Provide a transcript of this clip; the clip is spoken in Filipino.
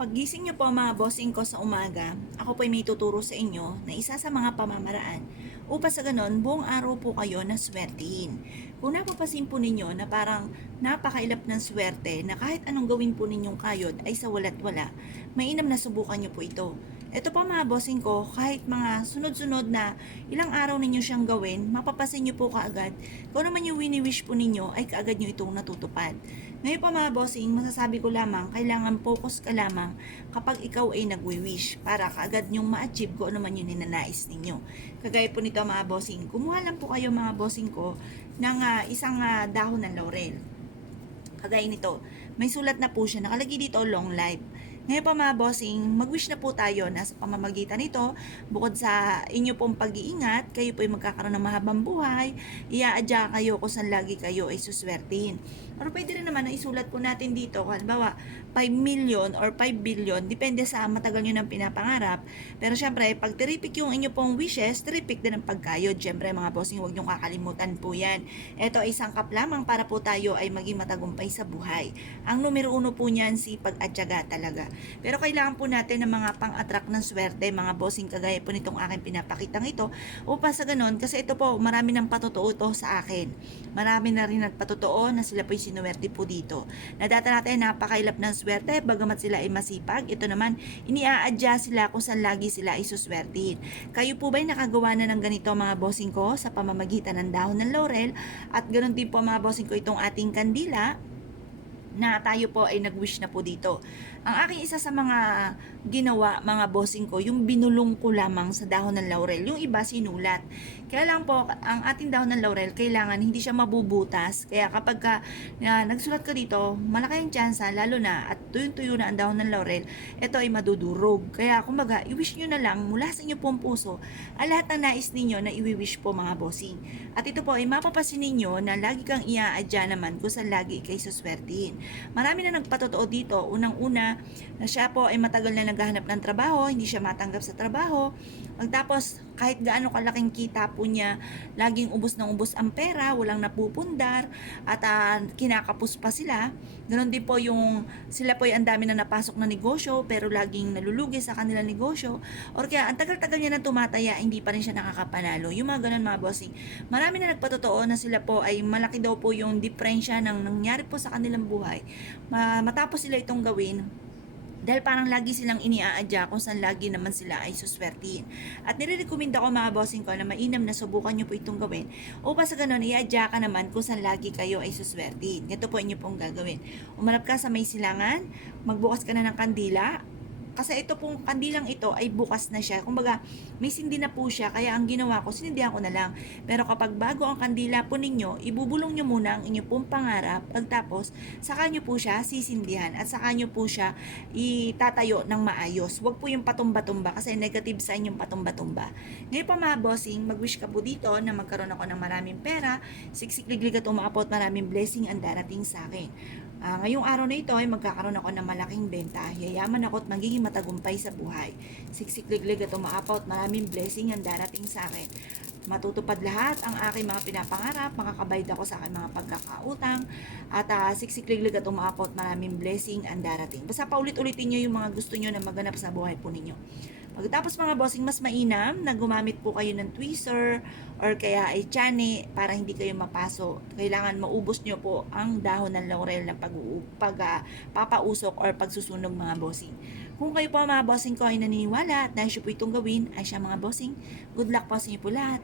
Paggising niyo po mga bossing ko sa umaga, ako po ay may tuturo sa inyo na isa sa mga pamamaraan upang sa ganon buong araw po kayo na swertihin. Kung napapasin po ninyo na parang napakailap ng swerte na kahit anong gawin po ninyong kayod ay sa wala't wala, mainam na subukan niyo po ito. Ito po mga bossing ko, kahit mga sunod-sunod na ilang araw ninyo siyang gawin, mapapasin niyo po kaagad kung ano man yung wini-wish po ninyo ay kaagad niyo itong natutupad. Ngayon po mga bossing, masasabi ko lamang, kailangan focus ka lamang kapag ikaw ay nagwi-wish para kaagad nyong ma-achieve kung ano man yung ninanais ninyo. Kagaya po nito mga bossing, kumuha lang po kayo mga bossing ko ng isang dahon ng laurel. Kagaya nito, may sulat na po siya, nakalagay dito long life. Ngayon pa mga bossing, mag-wish na po tayo na sa pamamagitan nito, bukod sa inyo pong pag-iingat, kayo po ay magkakaroon ng mahabang buhay, iaadya kayo kung saan lagi kayo ay suswertihin. Pero pwede rin naman na isulat po natin dito, halimbawa 5 million or 5 billion, depende sa matagal nyo ng pinapangarap. Pero syempre, pag terrific yung inyo pong wishes, terrific din ang pagkayod. Syempre mga bossing, huwag nyo kakalimutan po yan. Ito ay sangkap lamang para po tayo ay maging matagumpay sa buhay. Ang numero 1 po niyan, sipag at tiyaga talaga. Pero kailangan po natin ng mga pang-attract ng swerte, mga bossing kagaya po nitong aking pinapakitang ito, upang sa ganon, kasi ito po, marami ng patotoo to sa akin. Marami na rin nagpatotoo na sila po yung sinuwerte po dito. Nadata natin, napakailap ng swerte, bagamat sila ay masipag, ito naman, iniaadya sila kung saan lagi sila ay suswertihin. Kayo po ba'y nakagawa na ng ganito mga bossing ko sa pamamagitan ng dahon ng laurel? At ganon din po mga bossing ko itong ating kandila, na tayo po ay nag-wish na po dito. Ang aking isa sa mga ginawa, mga bossing ko, yung binulong ko lamang sa dahon ng laurel. Yung iba sinulat. Kaya lang po, ang ating dahon ng laurel, kailangan hindi siya mabubutas. Kaya kapag nagsulat ka dito, malaki ang tsansa, lalo na, at tuyong-tuyo na ang dahon ng laurel, ito ay madudurog. Kaya kumbaga, i-wish nyo na lang mula sa inyo pong puso ang lahat ng nais ninyo na i-wish po mga bossing. At ito po ay mapapasin ninyo na lagi kang iaadya naman kung saan lagi kay suswertihin. Marami na nagpatotoo dito. Unang-una, na siya po ay matagal na naghahanap ng trabaho, hindi siya matanggap sa trabaho. Tapos, kahit gaano kalaking kita po niya, laging ubos ng ubos ang pera, walang napupundar, at kinakapos pa sila. Ganon din po yung, sila po ay ang dami na napasok na negosyo, pero laging nalulugi sa kanilang negosyo. Or kaya, ang tagal-tagal niya na tumataya, hindi pa rin siya nakakapanalo. Yung mga ganon mga bossing. Marami na nagpatotoo na sila po ay malaki daw po yung diferensya ng nangyari po sa kanilang buhay. Matapos sila itong gawin, dahil parang lagi silang iniaadya kung saan lagi naman sila ay suswertihin. At nire-recommend ako mga bossing ko na mainam na subukan nyo po itong gawin. Upang sa ganun, iadya ka naman kung saan lagi kayo ay suswertihin. Ito po inyo pong gagawin. Umarap ka sa may silangan, magbukas ka na ng kandila. Kasi ito pong kandilang ito ay bukas na siya. Kumbaga, may sindi na po siya. Kaya ang ginawa ko, sinindihan ko na lang. Pero kapag bago ang kandila po ninyo, ibubulong nyo muna ang inyong pong pangarap. Pagtapos, saka nyo po siya sisindihan. At saka nyo po siya itatayo ng maayos. Huwag po yung patumba-tumba kasi negative sa inyong patumba-tumba. Ngayon pa mga bossing, mag-wish ka po dito na magkaroon ako ng maraming pera. Siksik-liglig at umaapot, maraming blessing ang darating sa akin. Ngayong araw na ito ay magkakaroon ako ng malaking benta. Yayaman ako at magiging matagumpay sa buhay. Siksik-liglig at umaapaw at maraming blessing ang darating sa akin. Matutupad lahat ang aking mga pinapangarap, makakabayad ako sa aking mga pagkakautang, at siksik-liglig at umaapaw at maraming blessing ang darating. Basta paulit-ulitin nyo yung mga gusto nyo na maganap sa buhay po ninyo. Pagkatapos mga bossing, mas mainam na gumamit po kayo ng tweezer or kaya ay tiyan para hindi kayo mapaso. Kailangan maubos nyo po ang dahon ng laurel ng papausok or pagsusunog mga bossing. Kung kayo po mga bossing ko ay naniniwala at nais po itong gawin, ay siya mga bossing, good luck po sa inyo po lahat.